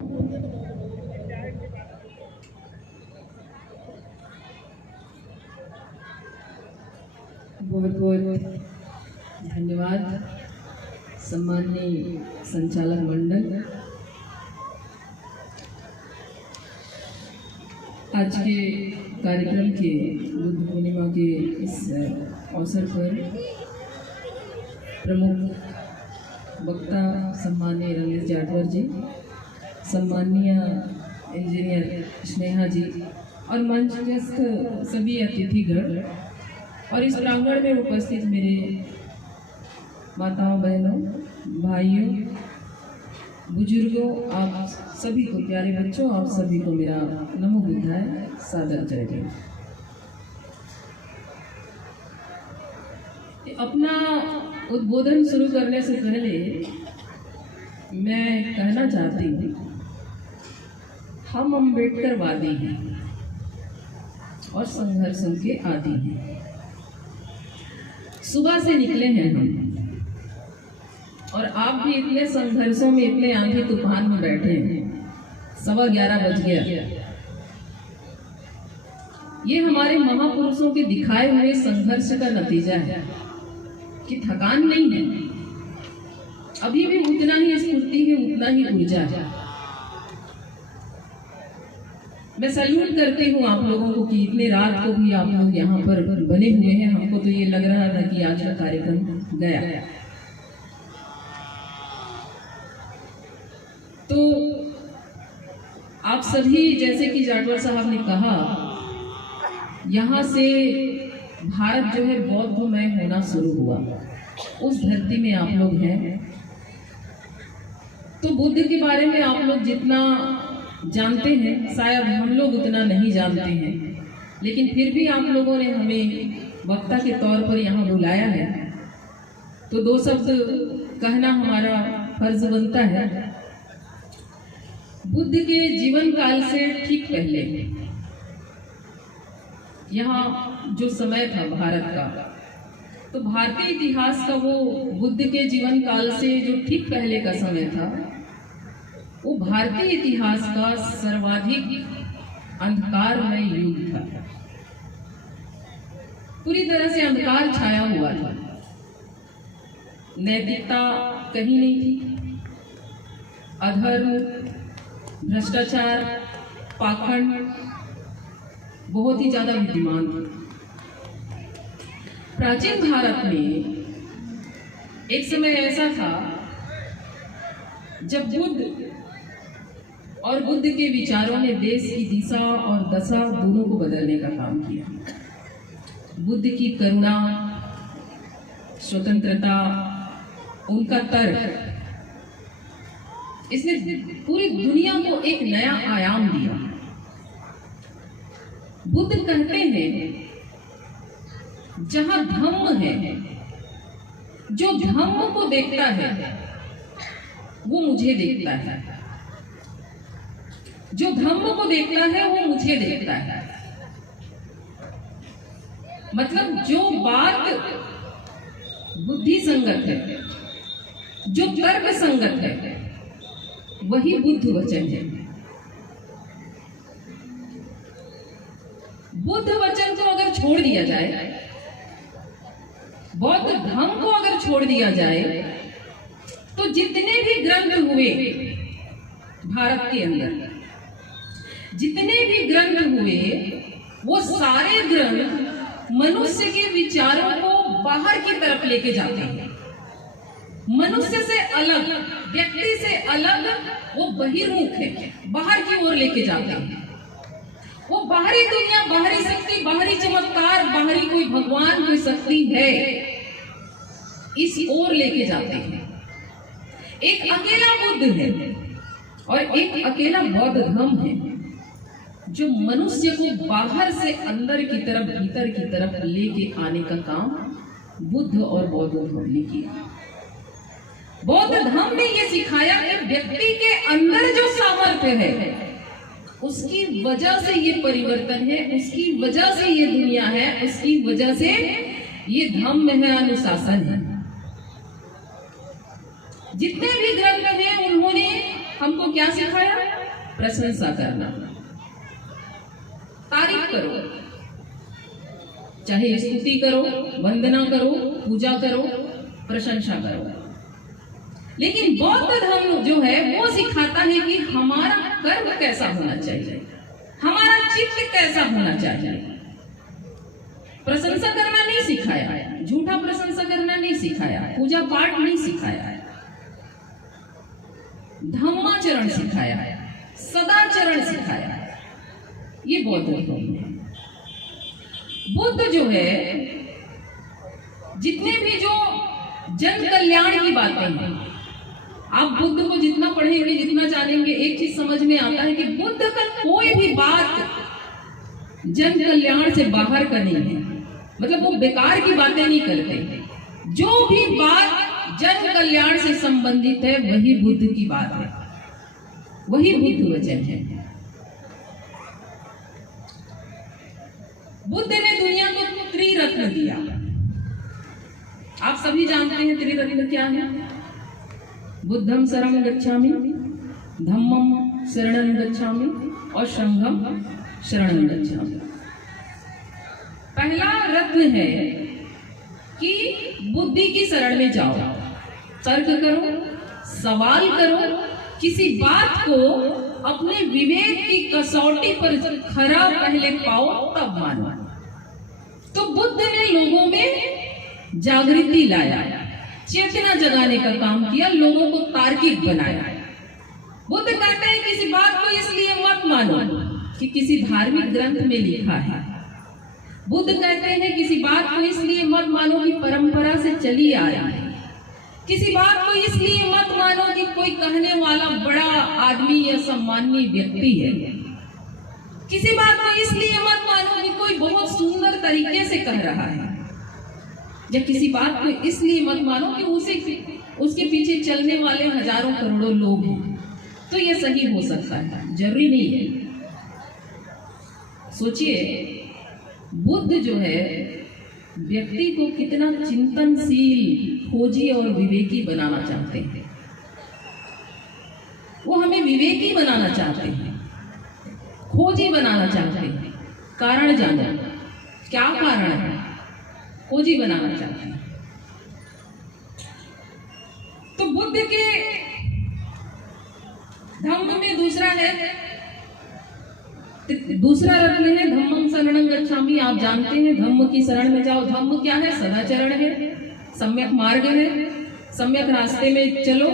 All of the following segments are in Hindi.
बहुत बहुत धन्यवाद सम्माननीय संचालक मंडल। आज के कार्यक्रम के बुद्ध पूर्णिमा के इस अवसर पर प्रमुख वक्ता सम्माननीय रमेश जाटवर जी, सम्माननीय इंजीनियर स्नेहा जी और मंचस्थ सभी अतिथिगण और इस प्रांगण में उपस्थित मेरे माताओं, बहनों, भाइयों, बुजुर्गों, आप सभी को, प्यारे बच्चों, आप सभी को मेरा नमो बुद्धाय सादर जय जय। अपना उद्बोधन शुरू करने से पहले मैं कहना चाहती हूँ, हम अम्बेडकरवादी हैं और संघर्षों के आदी हैं। सुबह से निकले हैं हम, और आप भी इतने संघर्षों में, इतने आंधी तूफान में बैठे हैं। 11:15 बज गया। ये हमारे महापुरुषों के दिखाए हुए संघर्ष का नतीजा है कि थकान नहीं है, अभी भी उतना ही स्फूर्ति है, उतना ही ऊर्जा है। मैं सैल्यूट करती हूँ आप लोगों को कि इतने रात को भी आप लोग यहाँ पर बने हुए हैं। हमको तो ये लग रहा था कि आज का कार्यक्रम गया। तो आप सभी, जैसे कि जाटवर साहब ने कहा, यहाँ से भारत जो है बौद्धमय होना शुरू हुआ, उस धरती में आप लोग हैं। तो बुद्ध के बारे में आप लोग जितना जानते हैं, शायद हम लोग उतना नहीं जानते हैं, लेकिन फिर भी आप लोगों ने हमें वक्ता के तौर पर यहाँ बुलाया है, तो 2 शब्द कहना हमारा फर्ज बनता है। बुद्ध के जीवन काल से ठीक पहले यहाँ जो समय था भारत का, तो भारतीय इतिहास का वो बुद्ध के जीवन काल से जो ठीक पहले का समय था, वो भारतीय इतिहास का सर्वाधिक अंधकारमय युग था। पूरी तरह से अंधकार छाया हुआ था। नैतिकता कहीं नहीं थी, अधर्म, भ्रष्टाचार, पाखंड बहुत ही ज्यादा विद्यमान थे। प्राचीन भारत में एक समय ऐसा था जब बुद्ध और बुद्ध के विचारों ने देश की दिशा और दशा दोनों को बदलने का काम किया। बुद्ध की करुणा, स्वतंत्रता, उनका तर्क, इसने पूरी दुनिया को एक नया आयाम दिया। बुद्ध कहते हैं, जहां धम्म है, जो धम्म को देखता है वो मुझे देखता है, जो धम्म को देखता है वो मुझे देखता है। मतलब जो बात बुद्धि संगत है, जो तर्क संगत है, वही बुद्ध वचन है। बुद्ध वचन को अगर छोड़ दिया जाए, बौद्ध धम्म को अगर छोड़ दिया जाए, तो जितने भी ग्रंथ हुए भारत के अंदर, जितने भी ग्रंथ हुए, वो सारे ग्रंथ मनुष्य के विचारों को बाहर की तरफ लेके जाते हैं। मनुष्य से अलग, व्यक्ति से अलग वो बहिर्मुख है, बाहर की ओर लेके जाते हैं। वो बाहरी दुनिया, बाहरी शक्ति, बाहरी चमत्कार, बाहरी कोई भगवान, कोई शक्ति है, इस ओर लेके जाते हैं। एक अकेला बुद्ध है और एक अकेला बौद्ध धर्म है, जो मनुष्य को बाहर से अंदर की तरफ, भीतर की तरफ लेके आने का काम बुद्ध और बौद्ध धर्म ने किया। बौद्ध धर्म ने यह सिखाया कि व्यक्ति के अंदर जो सामर्थ्य है, उसकी वजह से ये परिवर्तन है, उसकी वजह से ये दुनिया है, उसकी वजह से ये धम्म है, अनुशासन है। जितने भी ग्रंथ हैं, उन्होंने हमको क्या सिखाया? प्रशंसा करना, तारीफ करो, चाहे स्तुति करो, वंदना करो, पूजा करो, प्रशंसा करो। लेकिन बौद्ध धर्म जो है वो सिखाता है कि हमारा कर्म कैसा होना चाहिए, हमारा चित्त कैसा होना चाहिए। प्रशंसा करना नहीं सिखाया है, झूठा प्रशंसा करना नहीं सिखाया है, पूजा पाठ नहीं सिखाया है, धम्माचरण सिखाया है, सदाचरण सिखाया है। ये बौद्ध धर्म है। बुद्ध जो है जितने भी जो जन कल्याण की बातें हैं, आप बुद्ध को जितना पढ़ेंगे, जितना जानेंगे, एक चीज समझ में आता है कि बुद्ध का कोई भी बात जन कल्याण से बाहर का नहीं है। मतलब वो बेकार की बातें नहीं करते। जो भी बात जन कल्याण से संबंधित है वही बुद्ध की बात है, वही बुद्ध वचन है। बुद्ध ने दुनिया को त्रिरत्न दिया। आप सभी जानते हैं त्रिरत्न क्या है? बुद्धम शरणं गच्छामि, धम्मम शरणं गच्छामि और संघम शरणं गच्छामि। पहला रत्न है कि बुद्धि की शरण में जाओ, तर्क करो, सवाल करो, किसी बात को अपने विवेक की कसौटी पर खरा पहले पाओ तब मानो। तो बुद्ध ने लोगों में जागृति लाया, चेतना जगाने का काम किया, लोगों को तार्किक बनाया। बुद्ध कहते हैं किसी बात को इसलिए मत मानो कि किसी धार्मिक ग्रंथ में लिखा है। बुद्ध कहते हैं किसी बात को इसलिए मत मानो कि परंपरा से चली आ रही है। किसी बात को इसलिए मत मानो कि कोई कहने वाला बड़ा आदमी या सम्मानीय व्यक्ति है। किसी बात को इसलिए मत मानो कि कोई बहुत सुंदर तरीके से कह रहा है। या किसी बात को इसलिए मत मानो कि उसके पीछे चलने वाले हजारों करोड़ों लोग हैं, तो ये सही हो सकता है, जरूरी नहीं है। सोचिए बुद्ध जो है व्यक्ति को कितना चिंतनशील, खोजी और विवेकी बनाना चाहते हैं। वो हमें विवेकी बनाना चाहते हैं, खोजी बनाना चाहते हैं, कारण जाना, क्या कारण है, खोजी बनाना चाहते हैं। तो बुद्ध के धम्म में दूसरा रत्न है धम्मं शरणं गच्छामि। आप जानते हैं धम्म की शरण में जाओ। धम्म क्या है? सदाचरण है, सम्यक मार्ग है, सम्यक रास्ते में चलो,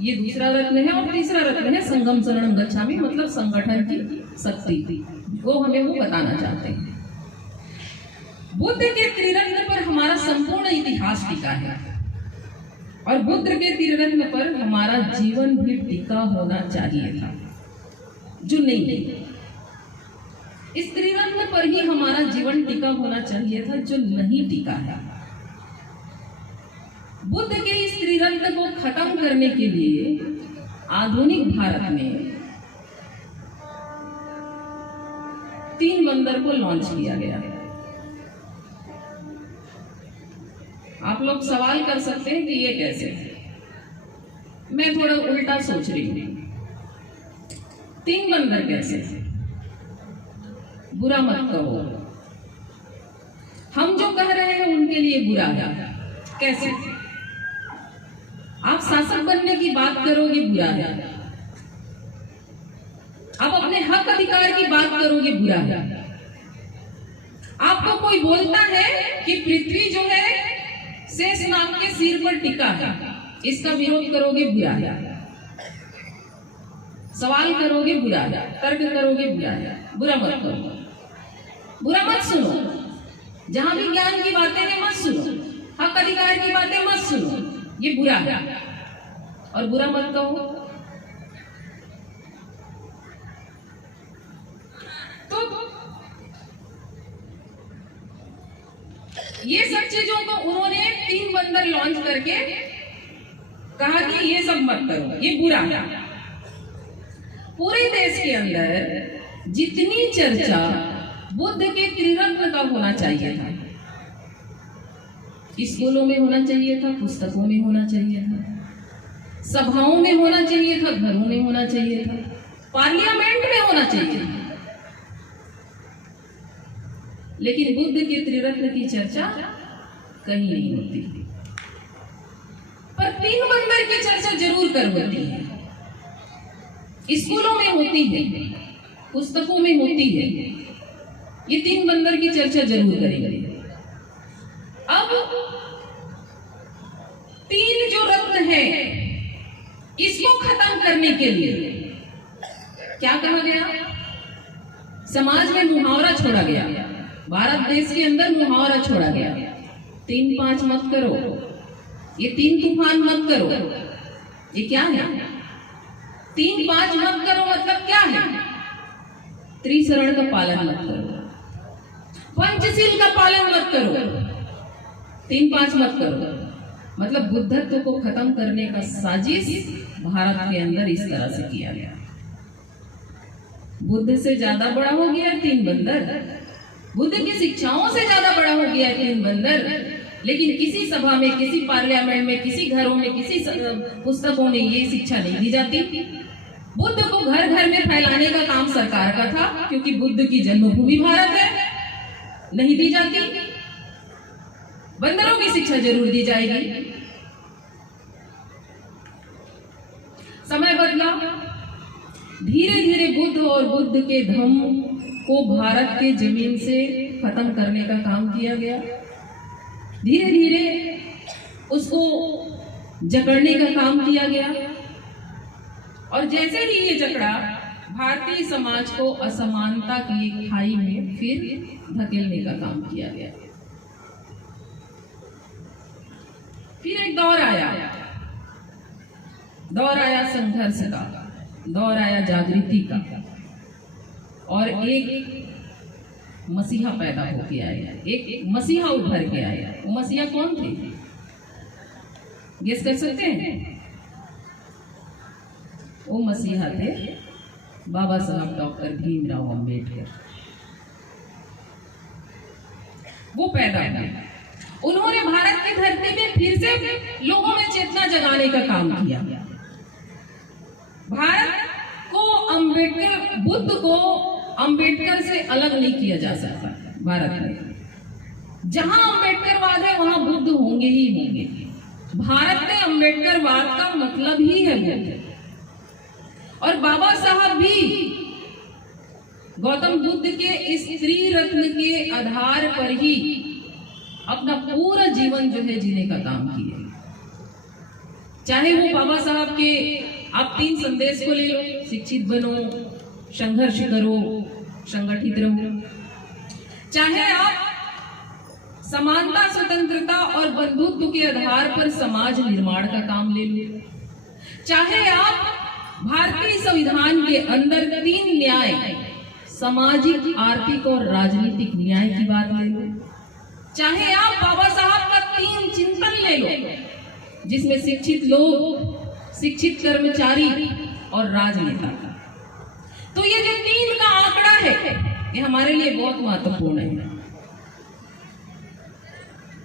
ये दूसरा रत्न है। और तीसरा रत्न है संघम शरणं गच्छामि, मतलब संगठन की शक्ति, वो हमें वो बताना चाहते हैं। बुद्ध के त्रिरत्न पर हमारा संपूर्ण इतिहास टिका है और बुद्ध के त्रिरत्न पर हमारा जीवन भी टिका होना चाहिए था, जो नहीं है। इस त्रिरत्न पर ही हमारा जीवन टिका होना चाहिए था, जो नहीं टिका है। बुद्ध के इस त्रिरत्न को खत्म करने के लिए आधुनिक भारत में 3 बंदर को लॉन्च किया गया है। आप लोग सवाल कर सकते हैं कि ये कैसे? मैं थोड़ा उल्टा सोच रही हूँ। 3 बंदर कैसे? बुरा मत कहो, हम जो कह रहे हैं उनके लिए बुरा है। कैसे? आप शासक बनने की बात करोगे, बुरा है। आप अपने हक अधिकार की बात करोगे, बुरा है। आपको कोई बोलता है कि पृथ्वी जो है शेषनाग के सिर पर टिका है, इसका विरोध करोगे, बुरा है। सवाल करोगे, बुरा है। तर्क करोगे, बुरा है। बुरा मत करो, बुरा मत सुनो। जहां भी ज्ञान की बातें हैं मत सुनो, हक अधिकार की बातें मत सुनो, ये बुरा है। और बुरा मत कहो। तो ये सब चीजों को उन्होंने 3 बंदर लॉन्च करके कहा कि ये सब मत करो, ये बुरा है। पूरे देश के अंदर जितनी चर्चा बुद्ध के त्रिरत्न का होना चाहिए था, स्कूलों में होना चाहिए था, पुस्तकों में होना चाहिए था, सभाओं में होना चाहिए था, घरों में होना चाहिए था, पार्लियामेंट में होना चाहिए था। लेकिन बुद्ध के त्रिरत्न की चर्चा कहीं नहीं होती, पर तीन बंदर की चर्चा जरूर कर होती है। स्कूलों में होती है, पुस्तकों में होती है, ये तीन बंदर की चर्चा जरूर करेंगे। अब तीन जो रत्न है, इसको खत्म करने के लिए क्या कहा गया? समाज में मुहावरा छोड़ा गया, भारत देश के अंदर मुहावरा छोड़ा गया, 3-5 मत करो, ये 3 तूफान मत करो। ये क्या है? 3-5 मत करो मतलब क्या है? त्रिशरण का पालन मत करो, पंचशील का पालन मत करो, 3-5 मत करो। मतलब बुद्धत्व को खत्म करने का साजिश भारत के अंदर इस तरह से किया गया। बुद्ध से ज्यादा बड़ा हो गया 3 बंदर, बुद्ध की शिक्षाओं से ज्यादा बड़ा हो गया 3 बंदर, लेकिन किसी सभा में, किसी पार्लियामेंट में, किसी घरों में, किसी पुस्तकों में ये शिक्षा नहीं दी जाती। बुद्ध को घर घर में फैलाने का काम सरकार का था, क्योंकि बुद्ध की जन्मभूमि भारत है, नहीं दी जाती। बंदरों की शिक्षा जरूर दी जाएगी। समय बदला, धीरे धीरे बुद्ध और बुद्ध के धम्म को भारत के जमीन से खत्म करने का काम किया गया। धीरे धीरे उसको जकड़ने का काम किया गया, और जैसे ही ये जकड़ा, भारतीय समाज को असमानता की खाई में फिर धकेलने का काम किया गया। फिर एक दौर आया संघर्ष का, दौर आया जागृति का, और एक मसीहा पैदा होके आया, एक मसीहा उभर के आया। वो मसीहा कौन थे? गेस कर सकते हैं? वो मसीहा थे बाबा साहब डॉक्टर भीमराव अंबेडकर। वो पैदा हुए, उन्होंने भारत की धरती में फिर से लोगों में चेतना जगाने का काम किया। भारत को अंबेडकर, बुद्ध को अंबेडकर से अलग नहीं किया जा सकता। भारत में जहां अंबेडकरवाद है वहां बुद्ध होंगे ही होंगे। भारत में अंबेडकरवाद का मतलब ही है बुद्ध, और बाबा साहब भी गौतम बुद्ध के इस त्रिरत्न के आधार पर ही अपना पूरा जीवन जो है जीने का काम किए। चाहे वो बाबा साहब के, आप 3 संदेश को ले लो, शिक्षित बनो, संघर्ष करो, संगठित रहो। चाहे आप समानता, स्वतंत्रता और बंधुत्व के आधार पर समाज निर्माण का काम ले लो। चाहे आप भारतीय संविधान के अंदर 3 न्याय, सामाजिक, आर्थिक और राजनीतिक न्याय की बात ले लो। चाहे आप बाबा साहब का 3 चिंतन ले लो, जिसमें शिक्षित लोग, शिक्षित कर्मचारी और राजनेता। तो ये जो 3 का आंकड़ा है, ये हमारे लिए बहुत महत्वपूर्ण है।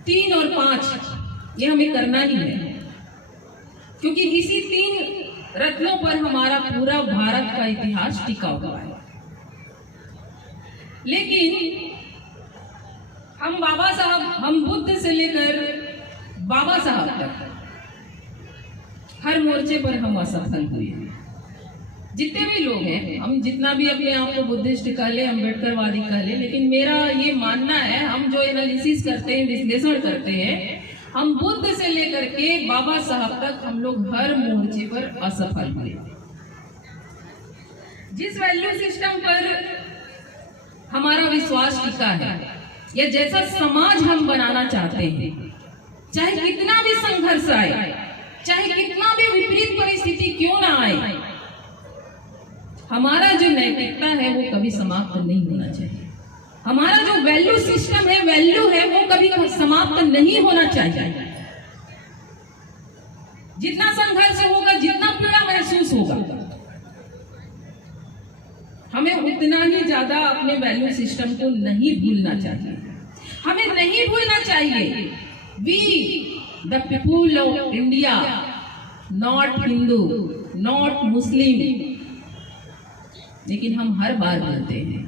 3 और 5 ये हमें करना ही है, क्योंकि इसी 3 रत्नों पर हमारा पूरा भारत का इतिहास टिका हुआ है। लेकिन हम बाबा साहब, हम बुद्ध से लेकर बाबा साहब तक हर मोर्चे पर हम असफल हुए। जितने भी लोग हैं, हम जितना भी अपने आप को बुद्धिस्ट कह ले, अम्बेडकरवादी कह ले, लेकिन मेरा ये मानना है, हम जो एनालिसिस करते हैं, विश्लेषण करते हैं, हम बुद्ध से लेकर के बाबा साहब तक हम लोग हर मोर्चे पर असफल हुए। जिस वैल्यू सिस्टम पर हमारा विश्वास टिका है, या जैसा समाज हम बनाना चाहते हैं, चाहे कितना भी संघर्ष आए, चाहे कितना भी विपरीत परिस्थिति क्यों ना आए, हमारा जो नैतिकता है वो कभी समाप्त नहीं होना चाहिए। हमारा जो वैल्यू सिस्टम है, वैल्यू है, वो कभी समाप्त नहीं होना चाहिए। जितना संघर्ष होगा, जितना पीड़ा महसूस होगा, हमें उतना ही ज्यादा अपने वैल्यू सिस्टम को नहीं भूलना चाहिए। हमें नहीं भूलना चाहिए, we the people of India, not Hindu, not Muslim, लेकिन हम हर बार बोलते हैं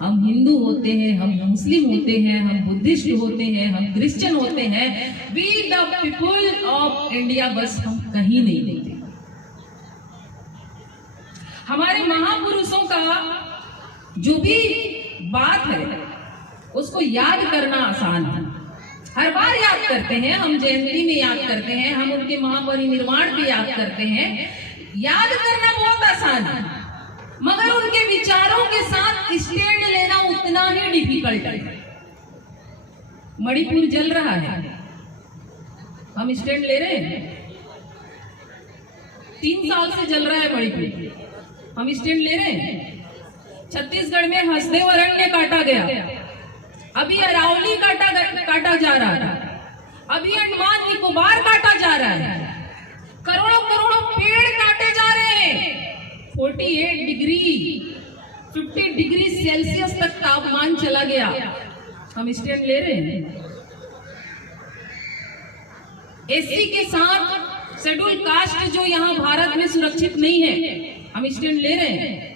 हम हिंदू होते हैं, हम मुस्लिम होते हैं, हम बुद्धिस्ट होते हैं, हम क्रिश्चियन होते हैं, we the people of India, बस हम कहीं नहीं होते। हमारे महापुरुषों का जो भी बात है उसको याद करना आसान है, हर बार याद करते हैं, हम जयंती में याद करते हैं, हम उनके महापरिनिर्वाण पे याद करते हैं। याद करना बहुत आसान है, मगर उनके विचारों के साथ स्टैंड लेना उतना ही डिफिकल्ट है। मणिपुर जल रहा है, हम स्टैंड ले रहे हैं। 3 साल से जल रहा है मणिपुर, हम स्टैंड ले रहे हैं। छत्तीसगढ़ में हसदेव अरण्य काटा गया, अभी अरावली काटा जा रहा है, अभी अंडमान निकोबार काटा जा रहा है, करोड़ों करोड़ों पेड़ काटे जा रहे हैं। 48 डिग्री 50 डिग्री सेल्सियस तक तापमान चला गया, हम स्टैंड ले रहे हैं। एससी के साथ शेड्यूल कास्ट जो यहाँ भारत में सुरक्षित नहीं है, हम स्टैंड ले रहे हैं।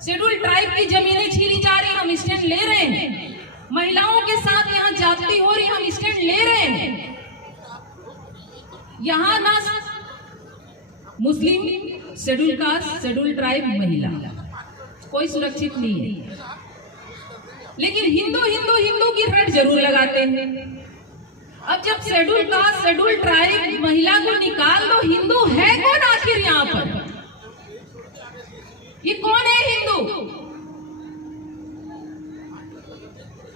शेड्यूल ट्राइब की जमीनें छीनी जा रही, हम स्टैंड ले रहे हैं। महिलाओं के साथ यहाँ जाति हो रही, हम स्टैंड ले रहे हैं। यहाँ ना मुस्लिम, शेड्यूल कास्ट, शेड्यूल ट्राइब, महिला कोई सुरक्षित नहीं है, लेकिन हिंदू हिंदू हिंदू की रट जरूर लगाते हैं। अब जब शेड्यूल कास्ट, शेड्यूल ट्राइब, महिला को निकाल दो, हिंदू है कौन आखिर यहाँ पर? ये कौन है हिंदू?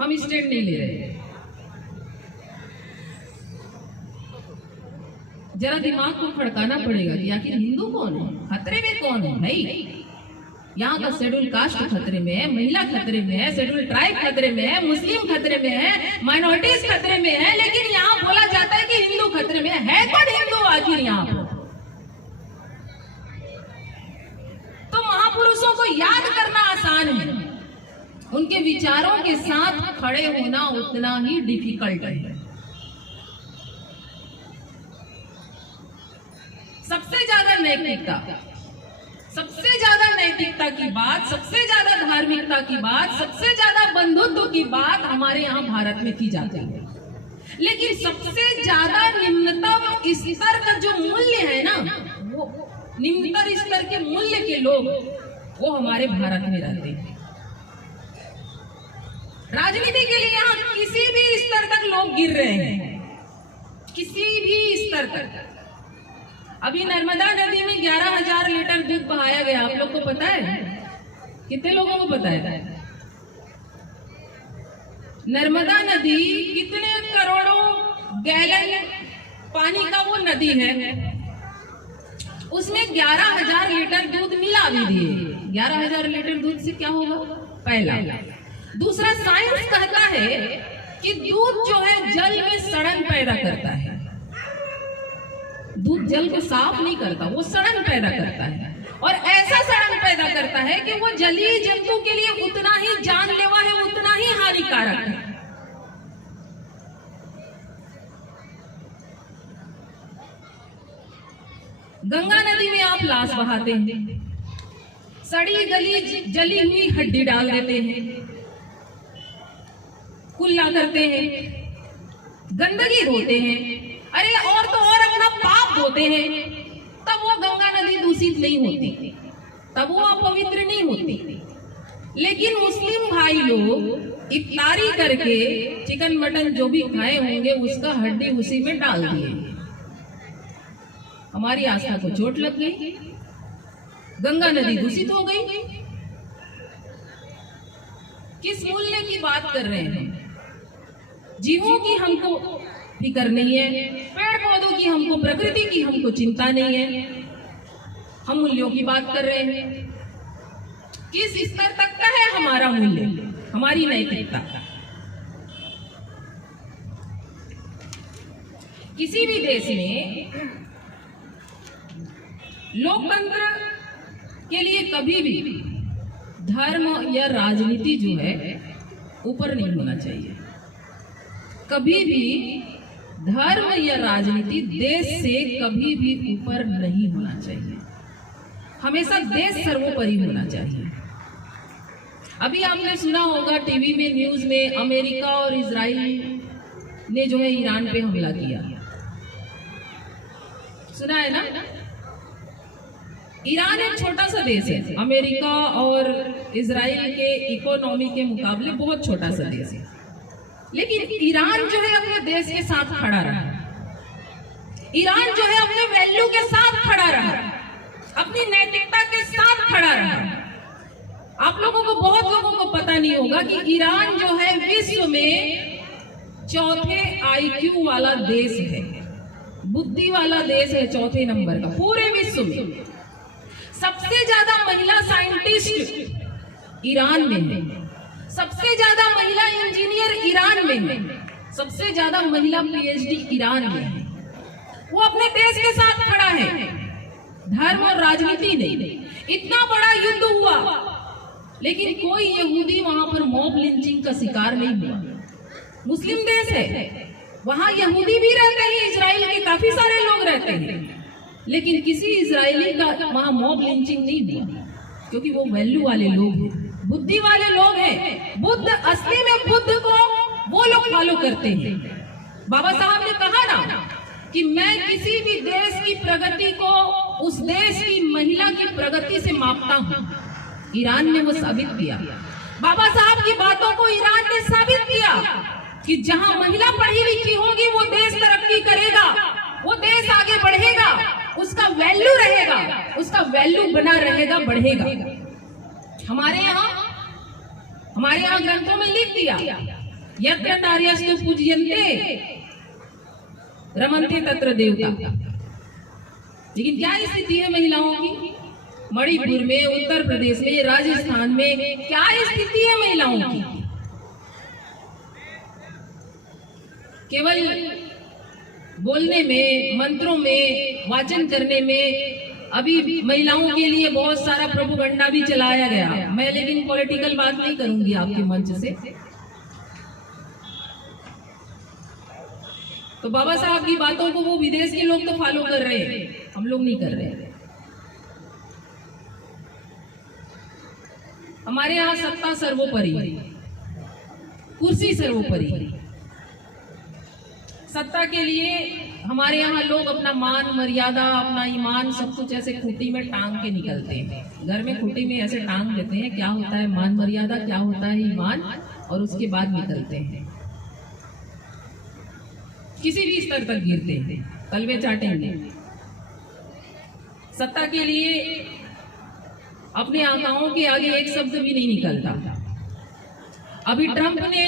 हम स्टैंड नहीं ले रहे। जरा दिमाग को खड़काना पड़ेगा कि आखिर हिंदू कौन है, खतरे में कौन है भाई? यहाँ का शेड्यूल कास्ट खतरे में है, महिला खतरे में है, शेड्यूल ट्राइब खतरे में है, मुस्लिम खतरे में है, माइनॉरिटीज खतरे में है, लेकिन यहाँ बोला जाता है कि हिंदू खतरे में है। कौन हिंदू आखिर यहाँ पर? तो महापुरुषों को याद करना आसान है, उनके विचारों के साथ खड़े होना उतना ही डिफिकल्ट है। सबसे ज्यादा नैतिकता, सबसे ज्यादा नैतिकता की बात, सबसे ज्यादा धार्मिकता की बात, सबसे ज्यादा बंधुत्व की बात हमारे यहाँ भारत में की जाती है, लेकिन सबसे ज्यादा निम्नतम स्तर का जो मूल्य है ना, वो निम्नतर स्तर के मूल्य के लोग वो हमारे भारत में रहते हैं। राजनीति के लिए यहाँ किसी भी स्तर तक लोग गिर रहे हैं, किसी भी स्तर तक। अभी नर्मदा नदी में 11,000 लीटर दूध बहाया गया, आप लोग को पता है? कितने लोगों को पता है? नर्मदा नदी कितने करोड़ों गैलन पानी का वो नदी है, उसमें 11,000 लीटर दूध मिला भी दिए। 11,000 लीटर दूध से क्या होगा? पहला। दूसरा, साइंस कहता है कि दूध जो है जल में सड़न पैदा करता है। दूध जल को साफ नहीं करता, वो सड़न पैदा करता है, और ऐसा सड़न पैदा करता है कि वो जलीय जंतु के लिए उतना ही जानलेवा है, उतना ही हानिकारक है। गंगा नदी में आप लाश बहाते हैं, सड़ी गली जली हुई हड्डी डाल देते हैं, कुल्ला करते हैं, गंदगी धोते हैं, अरे और तो और अपना पाप धोते हैं, तब वो गंगा नदी दूषित नहीं होती, तब वो अपवित्र नहीं होती। लेकिन मुस्लिम भाई लोग इफ्तारी करके चिकन मटन जो भी खाए होंगे उसका हड्डी उसी में डाल दिए, हमारी आस्था को चोट लग गई, गंगा नदी दूषित हो गई। किस मूल्य की बात कर रहे हैं? जीवों की हमको फिक्र नहीं है, पेड़ पौधों की हमको, प्रकृति की हमको चिंता नहीं है, हम मूल्यों की बात कर रहे हैं। किस स्तर तक का है हमारा मूल्य, हमारी नैतिकता? किसी भी देश में लोकतंत्र के लिए कभी भी धर्म या राजनीति जो है ऊपर नहीं होना चाहिए। कभी भी धर्म या राजनीति देश से कभी भी ऊपर नहीं होना चाहिए, हमेशा देश सर्वोपरि होना चाहिए। अभी आपने सुना होगा टीवी में, न्यूज में, अमेरिका और इजराइल ने जो है ईरान पे हमला किया, सुना है ना। ईरान एक छोटा सा देश है, अमेरिका और इजराइल के इकोनॉमी के मुकाबले बहुत छोटा सा देश है, लेकिन ईरान जो है अपने देश के साथ खड़ा रहा। ईरान जो है अपने वैल्यू के साथ खड़ा रहा, अपनी नैतिकता के साथ खड़ा रहा। आप लोगों को, बहुत लोगों को पता नहीं होगा कि ईरान जो है विश्व में चौथे IQ वाला देश है, बुद्धि वाला देश है, चौथे नंबर का पूरे विश्व में। सबसे ज्यादा महिला साइंटिस्ट ईरान में है, सबसे ज्यादा महिला इंजीनियर ईरान में है, सबसे ज्यादा महिला PhD ईरान में है। वो अपने देश के साथ खड़ा है, धर्म और राजनीति नहीं। इतना बड़ा युद्ध हुआ, लेकिन कोई यहूदी वहां पर मॉब लिंचिंग का शिकार नहीं हुआ। मुस्लिम देश है, वहां यहूदी भी रहते हैं, इजराइल के काफी सारे लोग रहते हैं, लेकिन किसी इजरायली का वहां मॉब लिंचिंग नहीं हुआ, क्योंकि वो वैल्यू वाले लोग हैं, बुद्धि वाले लोग हैं। बुद्ध, असली में बुद्ध को वो लोग फॉलो करते हैं। बाबा साहब ने कहा ना कि मैं किसी भी देश की प्रगति को उस देश की महिला की प्रगति से मापता हूँ। ईरान ने वो साबित किया, बाबा साहब की बातों को ईरान ने साबित किया कि जहां महिला पढ़ी लिखी होगी वो देश तरक्की करेगा, वो देश आगे बढ़ेगा, उसका वैल्यू रहेगा, उसका वैल्यू बना रहेगा, बढ़ेगा। हमारे यहाँ ग्रंथों में लिख दिया, यत्र नार्यस्तु पूज्यन्ते रमन्ते तत्र देवता। लेकिन क्या स्थिति है महिलाओं की? मणिपुर में, उत्तर प्रदेश में, राजस्थान में क्या स्थिति है महिलाओं की? केवल बोलने में, मंत्रों में, वाचन करने में अभी महिलाओं के लिए बहुत सारा प्रोपेगेंडा भी चलाया गया। मैं लेकिन पॉलिटिकल बात नहीं करूंगी आपके मंच से। तो बाबा साहब की बातों को वो विदेश के लोग तो फॉलो कर रहे हैं, हम लोग नहीं कर रहे। हमारे यहाँ सत्ता सर्वोपरि, कुर्सी सर्वोपरि। सत्ता के लिए हमारे यहाँ लोग अपना मान मर्यादा, अपना ईमान, सब कुछ ऐसे खूंटी में टांग के निकलते हैं। घर में खूंटी में ऐसे टांग देते हैं, क्या होता है मान मर्यादा, क्या होता है ईमान, और उसके बाद निकलते हैं, किसी भी स्तर तक गिरते हैं, तलवे चाटेंगे। सत्ता के लिए अपने आकाओं के आगे एक शब्द भी नहीं निकलता। अभी ट्रंप ने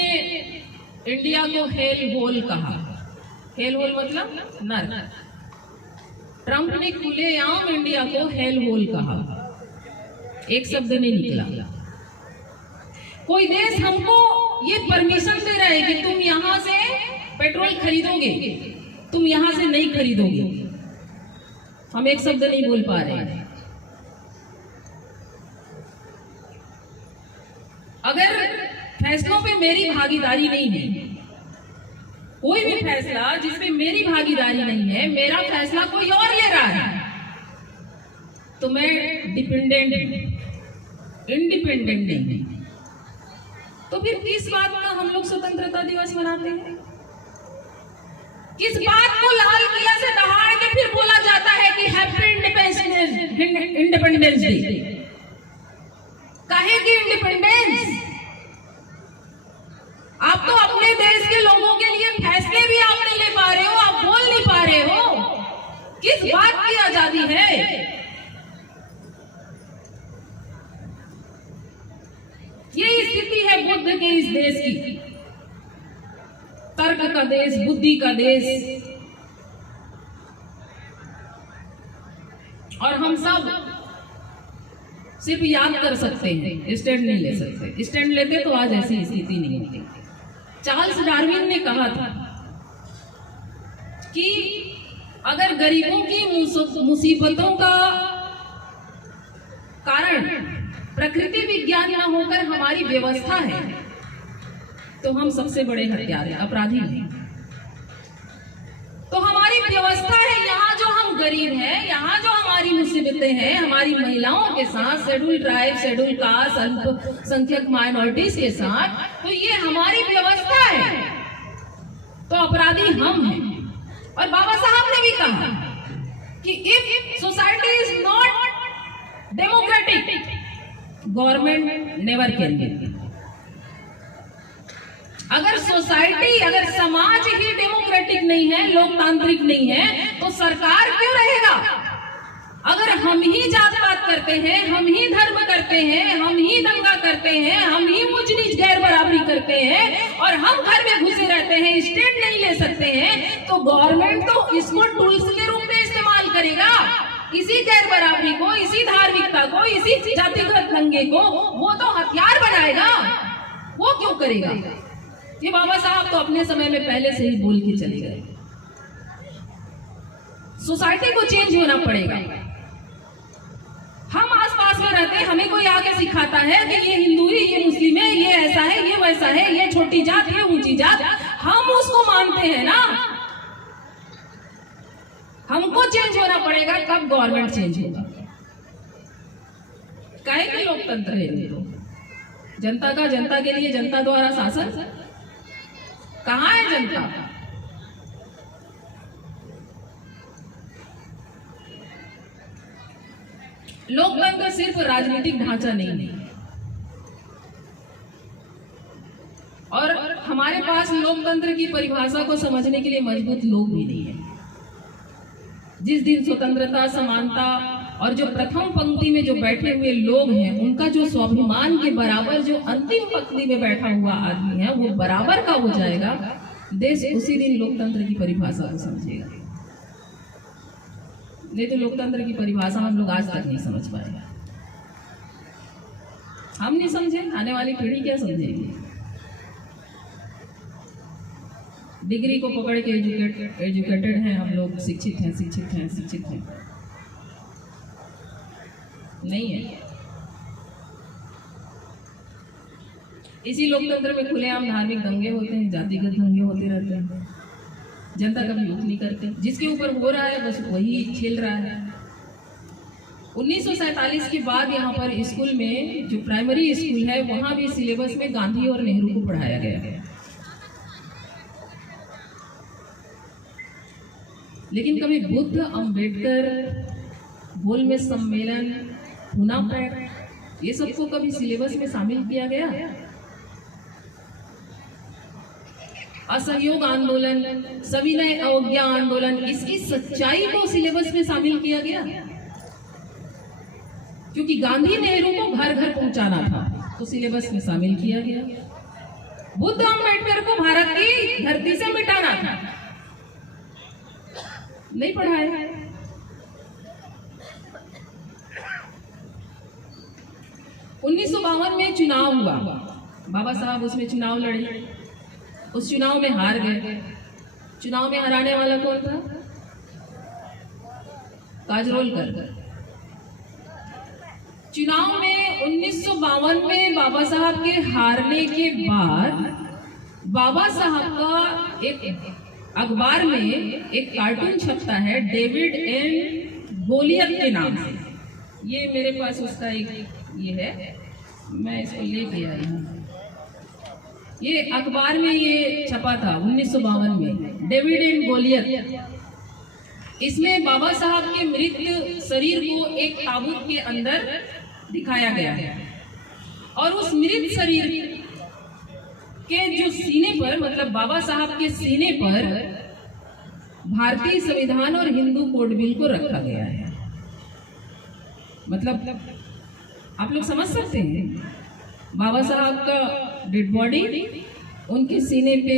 इंडिया को हेल होल कहा। हेल होल मतलब नर्क। ट्रंप ने खुलेआम इंडिया को हेल होल कहा, एक शब्द नहीं निकला। कोई देश हमको ये परमिशन दे रहा है कि तुम यहां से पेट्रोल खरीदोगे, तुम यहां से नहीं खरीदोगे, हम एक शब्द नहीं बोल पा रहे हैं। अगर फैसलों पे मेरी भागीदारी नहीं है, कोई भी फैसला जिसमें मेरी भागीदारी नहीं है, मेरा फैसला कोई और ले रहा है, तो मैं डिपेंडेंट, इंडिपेंडेंट नहीं। तो फिर किस बात का हम लोग स्वतंत्रता दिवस मनाते हैं? किस बात को लाल किला से दहाड़ के फिर बोला जाता है कि हैप्पी इंडिपेंडेंस डे? काहे की इंडिपेंडेंस? आप तो अपने देश के लोगों के लिए फैसले भी आप नहीं ले पा रहे हो, आप बोल नहीं पा रहे हो। किस बात की आजादी है? ये स्थिति है बुद्ध के इस देश की, तर्क का देश, बुद्धि का देश। और हम सब सिर्फ याद कर सकते हैं, स्टैंड नहीं ले सकते। स्टैंड लेते तो आज ऐसी स्थिति नहीं होती। चार्ल्स डार्विन ने कहा था कि अगर गरीबों की मुसीबतों का कारण प्रकृति विज्ञान न होकर हमारी व्यवस्था है, तो हम सबसे बड़े हत्यारे, अपराधी हैं। गरीब हैं, यहाँ जो हमारी मुसीबतें हैं हमारी महिलाओं के साथ, शेड्यूल ट्राइब, शेड्यूल कास्ट, अल्पसंख्यक माइनॉरिटीज के साथ, तो ये हमारी व्यवस्था है, तो अपराधी हम हैं। और बाबा साहब ने भी कहा कि if society is not democratic, government never can be. अगर सोसाइटी, अगर समाज ही डेमोक्रेटिक नहीं है, लोकतांत्रिक नहीं है, तो सरकार क्यों रहेगा? अगर हम ही जात पात करते हैं, हम ही धर्म करते हैं, हम ही दंगा करते हैं, हम ही ऊंच नीच गैर बराबरी करते हैं और हम घर में घुसे रहते हैं, स्टेट नहीं ले सकते हैं, तो गवर्नमेंट तो इसको टूल्स के रूप में इस्तेमाल करेगा। इसी गैर बराबरी को, इसी धार्मिकता को, इसी जातिगत दंगे को वो तो हथियार बनाएगा। वो क्यों करेगा? ये बाबा साहब तो अपने समय में पहले से ही बोल के चले गए। सोसाइटी को चेंज होना पड़ेगा। हम आसपास में रहते हैं, हमें कोई आके सिखाता है कि ये हिंदू है, ये मुस्लिम है, ये ऐसा है, ये वैसा है, ये छोटी जात, ये ऊंची जात, हम उसको मानते हैं ना। हमको चेंज होना पड़ेगा, तब गवर्नमेंट चेंज होगा। काहे कि लोकतंत्र है ये तो, जनता का, जनता के लिए, जनता द्वारा शासन। कहाँ है जनता? लोकतंत्र सिर्फ राजनीतिक ढांचा नहीं है, और हमारे पास लोकतंत्र की परिभाषा को समझने के लिए मजबूत लोग भी नहीं है। जिस दिन स्वतंत्रता, समानता और जो प्रथम पंक्ति में जो बैठे हुए लोग हैं, उनका जो स्वाभिमान के बराबर जो अंतिम पंक्ति में बैठा हुआ आदमी है, वो बराबर का हो जाएगा, देश उसी दिन लोकतंत्र की परिभाषा को समझेगा। नहीं तो लोकतंत्र की परिभाषा हम लोग आज तक नहीं समझ पाएगा। हम नहीं समझे, आने वाली पीढ़ी क्या समझेगी? डिग्री को पकड़ के एजुकेटेड हैं हम लोग, शिक्षित हैं, शिक्षित हैं, शिक्षित हैं, नहीं है। इसी लोकतंत्र में खुलेआम धार्मिक दंगे होते हैं, जातिगत दंगे होते रहते हैं, जनता कभी रुख नहीं करती। जिसके ऊपर हो रहा है बस वही खेल रहा है। 1947 के बाद यहाँ पर स्कूल में, जो प्राइमरी स्कूल है, वहां भी सिलेबस में गांधी और नेहरू को पढ़ाया गया है। लेकिन कभी बुद्ध, अंबेडकर, गोल में सम्मेलन, पूना पैक्ट, ये सबको कभी सिलेबस में शामिल किया गया? असहयोग आंदोलन, सविनय अवज्ञा आंदोलन, इसकी सच्चाई को सिलेबस में शामिल किया गया? क्योंकि गांधी नेहरू को घर घर पहुंचाना था, तो सिलेबस में शामिल किया गया। बुद्ध अम्बेडकर को भारत की धरती से मिटाना था, नहीं पढ़ाया। उन्नीस में चुनाव हुआ, बाबा साहब उसमें चुनाव लड़े, उस चुनाव में हार गए। चुनाव में हराने वाला कौन था? काजरोलकर। चुनाव में 1952 में बाबा साहब के हारने के बाद बाबा साहब का एक अखबार में एक कार्टून छपता है, डेविड एंड गोलियत के नाम से। ये मेरे पास उसका एक ये है, मैं इसको लेके आई हूँ। ये अखबार में ये छपा था 1952 में, डेविड एंड गोलियत। इसमें बाबा साहब के मृत शरीर को एक ताबूत के अंदर दिखाया गया है, और उस मृत शरीर के जो सीने पर, मतलब बाबा साहब के सीने पर भारतीय संविधान और हिंदू कोड बिल को रखा गया है। मतलब आप लोग समझ सकते हैं, बाबा साहब का डेड बॉडी, उनके सीने पे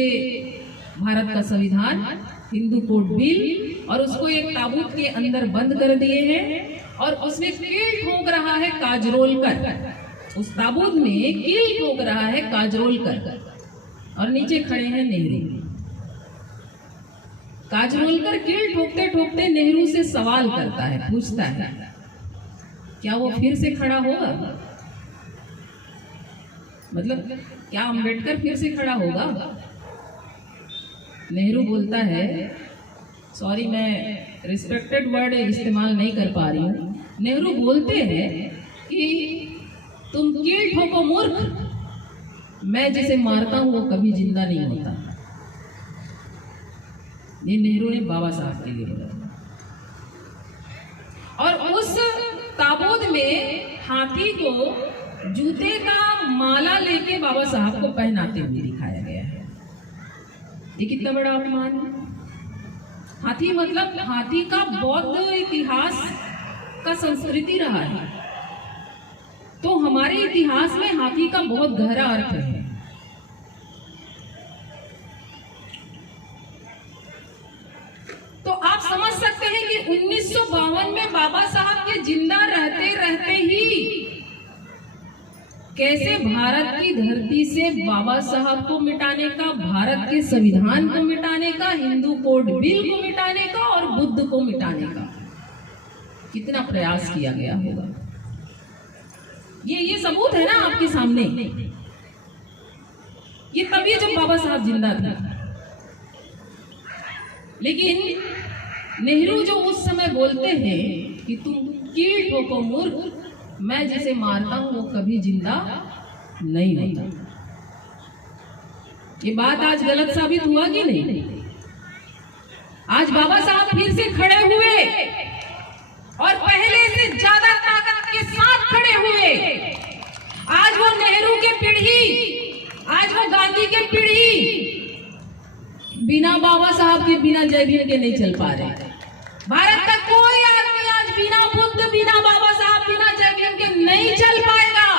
भारत का संविधान, हिंदू कोड बिल, और उसको एक ताबूत के अंदर बंद कर दिए हैं, और उसमें कील ठोक रहा है काजरोलकर। उस ताबूत में कील ठोक रहा है काजरोलकर, और नीचे खड़े हैं नेहरू। काजरोलकर कील ठोकते ठोकते नेहरू से सवाल करता है, पूछता है, क्या वो फिर से खड़ा होगा? मतलब क्या अम्बेडकर फिर से खड़ा होगा? नेहरू बोलता है, सॉरी मैं रिस्पेक्टेड वर्ड इस्तेमाल नहीं कर पा रही हूँ। नेहरू बोलते हैं कि तुम कील ठोको मूर्ख, मैं जिसे मारता हूं वो कभी जिंदा नहीं होता। ये नेहरू ने बाबा साहब के लिए बोला। और उस ताबूत में हाथी को जूते का माला लेके बाबा साहब को पहनाते हुए दिखाया गया है। ये कितना बड़ा अपमान है। हाथी मतलब हाथी का बौद्ध इतिहास का संस्कृति रहा है, तो हमारे इतिहास में हाथी का बहुत गहरा अर्थ है। तो आप समझ सकते हैं कि 1952 में बाबा साहब के जिंदा रहते रहते ही कैसे भारत की धरती से बाबा साहब को मिटाने का, भारत के संविधान को मिटाने का, हिंदू कोड बिल को मिटाने का और बुद्ध को मिटाने का कितना प्रयास किया गया होगा। ये सबूत है ना आपके सामने। ये तभी जब बाबा साहब जिंदा थे। लेकिन नेहरू जो उस समय बोलते हैं कि तुम कील ठोको मूर्ख, मैं जिसे मारता हूं वो कभी जिंदा नहीं होता। ये बात आज गलत साबित हुआ कि नहीं? आज बाबा साहब फिर से खड़े हुए और पहले से ज्यादा ताकत के साथ खड़े हुए। आज वो नेहरू के पीढ़ी, आज वो गांधी के पीढ़ी बिना बाबा साहब के, बिना जय भीम के नहीं चल पा रहे। भारत का कोई आदमी आज बिना बुद्ध, बिना बाबा साहब, बिना जय भीम के नहीं चल पाएगा,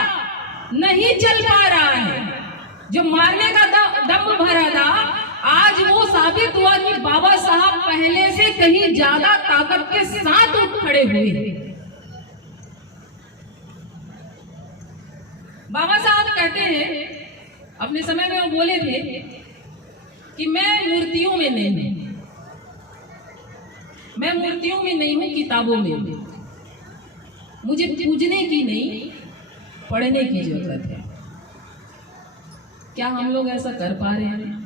नहीं चल पा रहा है। जो मारने का दम भरा था, आज वो साबित हुआ कि बाबा साहब पहले से कहीं ज्यादा ताकत के साथ उठ खड़े हुए। बाबा साहब कहते हैं, अपने समय में वो बोले थे कि मैं मूर्तियों में नहीं हूं, मैं मूर्तियों में नहीं हूं, किताबों में हूं। मुझे पूजने की नहीं, पढ़ने की जरूरत है। क्या हम लोग ऐसा कर पा रहे हैं?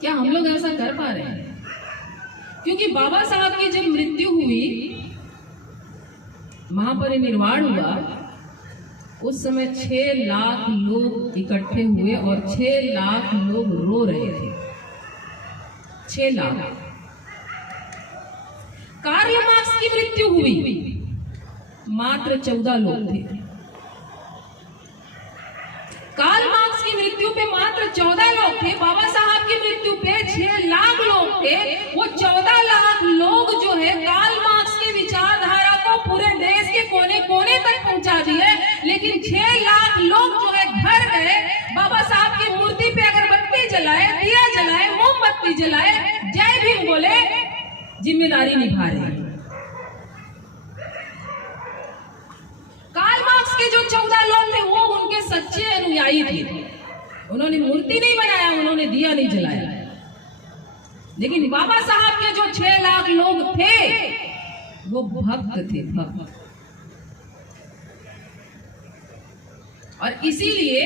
क्या हम लोग ऐसा कर पा रहे हैं? क्योंकि बाबा साहब की जब मृत्यु हुई, महापरिनिर्वाण हुआ, उस समय 6 लाख लोग इकट्ठे हुए और 6 लाख लोग रो रहे थे। 6 लाख। कार्ल मार्क्स की मृत्यु हुई, मात्र 14 लोग थे। कार्ल मार्क्स की मृत्यु पे मात्र 14 लोग थे। बाबा साहब की मृत्यु पे 6 लाख लोग थे। वो 14 लाख लोग जो है कार्ल मार्क्स की विचारधारा को पूरे देश के कोने कोने तक पहुंचा दिए। लेकिन 6 लाख लोग जो है घर गए, बाबा साहब की मूर्ति पे अगरबत्ती जलाए, दिया जलाए, मोमबत्ती जलाए, जय भीम बोले, जिम्मेदारी निभा रहे हैं। कार्ल मार्क्स के जो 14 लोग थे वो उनके सच्चे अनुयायी थे। उन्होंने मूर्ति नहीं बनाया, उन्होंने दिया नहीं जलाया। लेकिन बाबा साहब के जो 6 लाख लोग थे वो भक्त थे, भक्त। और इसीलिए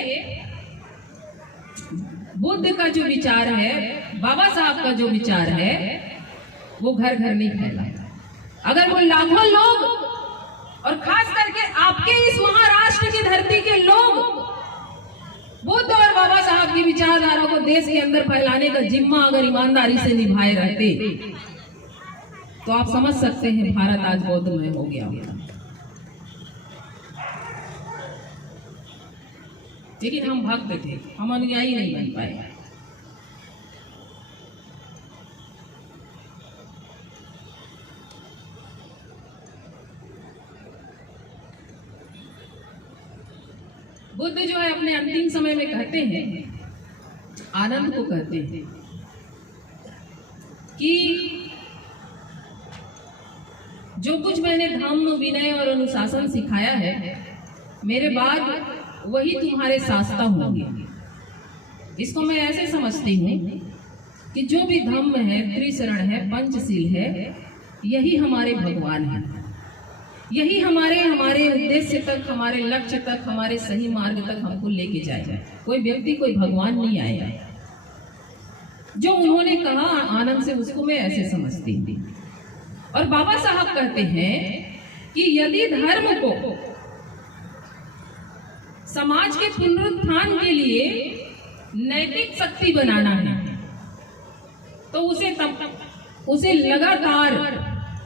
बुद्ध का जो विचार है, बाबा साहब का जो विचार है, वो घर घर नहीं फैला। अगर वो लाखों लोग, और खास करके आपके इस महाराष्ट्र की धरती के लोग बुद्ध और बाबा साहब की विचारधारा को देश के अंदर फैलाने का जिम्मा अगर ईमानदारी से निभाए रहते, तो आप समझ सकते हैं भारत आज बौद्धमय हो गया होता। लेकिन हम भक्त थे, हम अनुयायी नहीं बन पाए। बुद्ध जो है अपने अंतिम समय में कहते हैं, आनंद को कहते हैं कि जो कुछ मैंने धम्म, विनय और अनुशासन सिखाया है, मेरे बाद वही तुम्हारे शास्त्र होंगे। इसको मैं ऐसे समझती हूँ कि जो भी धम्म है, त्रिशरण है, पंचशील है, यही हमारे भगवान हैं। यही हमारे उद्देश्य तक, हमारे लक्ष्य तक, हमारे सही मार्ग तक हमको लेके जाएगा। कोई व्यक्ति, कोई भगवान नहीं आएगा। जो उन्होंने कहा आनंद से, उसको मैं ऐसे समझती थी। और बाबा साहब कहते हैं कि यदि धर्म को समाज के पुनरुत्थान के लिए नैतिक शक्ति बनाना है तो उसे लगातार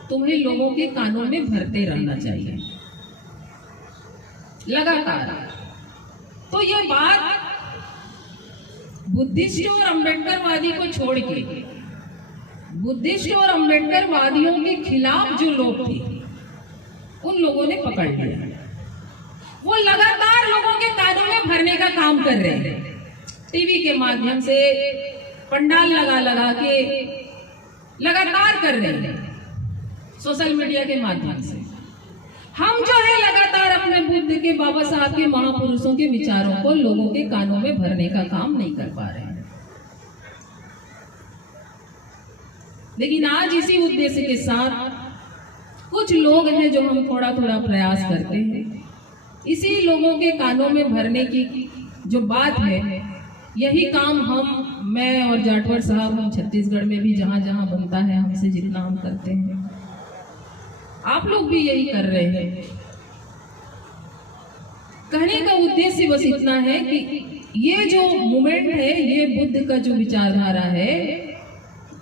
तुम्हें लोगों के कानों में भरते रहना चाहिए, लगातार। तो ये बात बुद्धिस्ट और अम्बेडकरवादी को छोड़ के, बुद्धिस्ट और अम्बेडकरवादियों के खिलाफ जो लोग थे उन लोगों ने पकड़ लिया। वो लगातार लोगों के कानों में भरने का काम कर रहे हैं, टीवी के माध्यम से, पंडाल लगा लगा के लगातार कर रहे हैं, सोशल मीडिया के माध्यम से। हम जो है लगातार अपने बुद्ध के, बाबा साहब के, महापुरुषों के विचारों को लोगों के कानों में भरने का काम नहीं कर पा रहे हैं। लेकिन आज इसी उद्देश्य के साथ कुछ लोग हैं जो हम थोड़ा थोड़ा प्रयास करते हैं, इसी लोगों के कानों में भरने की जो बात है, यही काम मैं और जाटवर साहब, हम छत्तीसगढ़ में भी जहां जहां बनता है हमसे जितना हम करते हैं, आप लोग भी यही कर रहे हैं। कहने का उद्देश्य बस इतना है कि ये जो मूवमेंट है, ये बुद्ध का जो विचारधारा है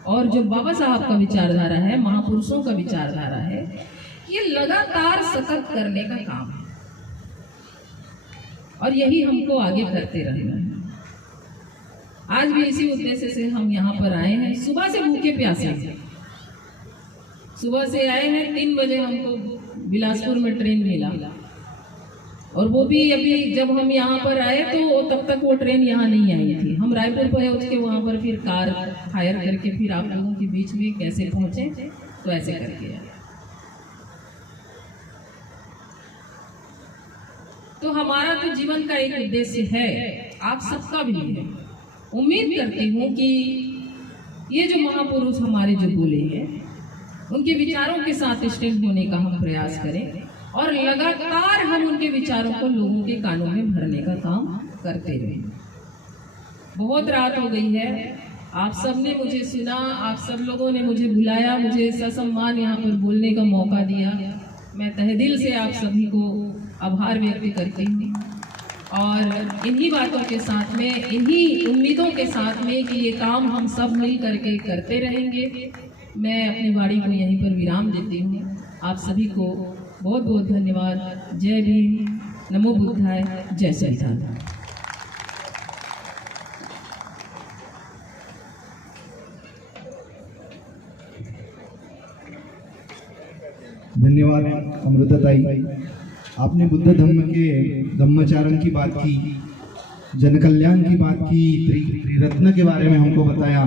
और जो बाबा साहब का विचारधारा है, महापुरुषों का विचारधारा है, ये लगातार सतत करने का काम है और यही हमको आगे करते रहना है। आज भी इसी उद्देश्य से हम यहाँ पर आए हैं। सुबह से भूखे प्यासे हैं, सुबह से आए हैं। 3 बजे हमको बिलासपुर में ट्रेन मिला और वो भी अभी जब हम यहाँ पर आए तो तब तक वो ट्रेन यहाँ नहीं आई थी। हम रायपुर पहुँच के वहाँ पर फिर कार हायर करके फिर आप लोगों के बीच में कैसे पहुँचे, तो ऐसे करके आए। तो हमारा तो जीवन का एक उद्देश्य है, आप सबका भी है। उम्मीद करती हूँ कि ये जो महापुरुष हमारे जो बोले हैं, उनके विचारों के साथ स्टैंड होने का हम प्रयास करें और लगातार हम उनके विचारों को लोगों के कानों में भरने का काम करते रहें। बहुत रात हो गई है, आप सब ने मुझे सुना, आप सब लोगों ने मुझे बुलाया, मुझे ससम्मान यहाँ पर बोलने का मौका दिया। मैं तहे दिल से आप सभी को आभार व्यक्त करती हूँ और इन्हीं बातों के साथ में, इन्हीं उम्मीदों के साथ में कि ये काम हम सब मिल करके करते रहेंगे, मैं अपनी वाणी को यहीं पर विराम देती हूँ। आप सभी को बहुत बहुत धन्यवाद। जय भीम, नमो बुद्धाय, जय श्री राम। धन्यवाद अमृताताई, आपने बुद्ध धम्म के धम्माचरण की बात की, जन कल्याण की बात की, त्रिरत्न के बारे में हमको बताया।